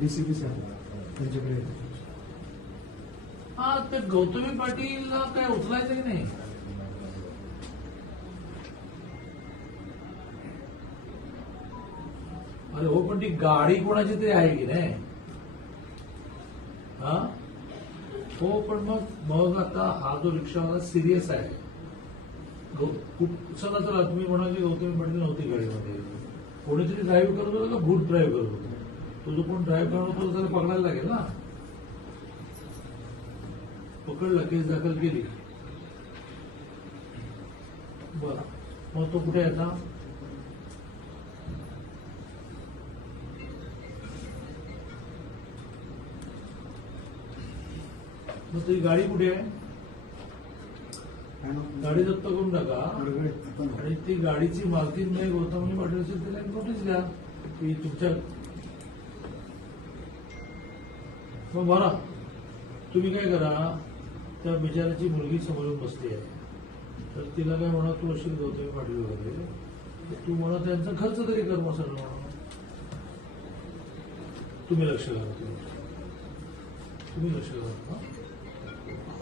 DCP साहेब त्यांच्याकडे येतो. हा ते गौतमी पाटीलला काय उचलायचं की नाही? अरे हो, पण ती गाडी कोणाची तरी आहे की नाही? हा हो, पण मग आता हा जो रिक्षावाला सिरियस आहे. चला चला, तुम्ही म्हणा की गौतमी पाटील नव्हती गाडीमध्ये, कोणीतरी ड्राईव्ह करत होतं का भूत ड्राईव्ह करत होतं? तो जो कोण ड्राईव्ह करत होता त्याला पकडायला लागेल ना. पकडला, केस दाखल केली. बरं, मग तो कुठे आहे आता? मग ती गाडी कुठे आहे? गाडी जप्त करून टाका आणि ती गाडीची मालकीन नाही गौतमी पाटील असेल त्याला नोटीस द्या की तुमच्या. मग बरा, तुम्ही काय करा, त्या बिचाराची मुलगी समोरून बसली आहे, तर तिला काय म्हणा, तू असेल गौतमी पाटील वगैरे, तू म्हणा त्यांचा खर्च तरी कर मग सगळं. तुम्ही लक्ष घाला, तुम्ही लक्ष घाला.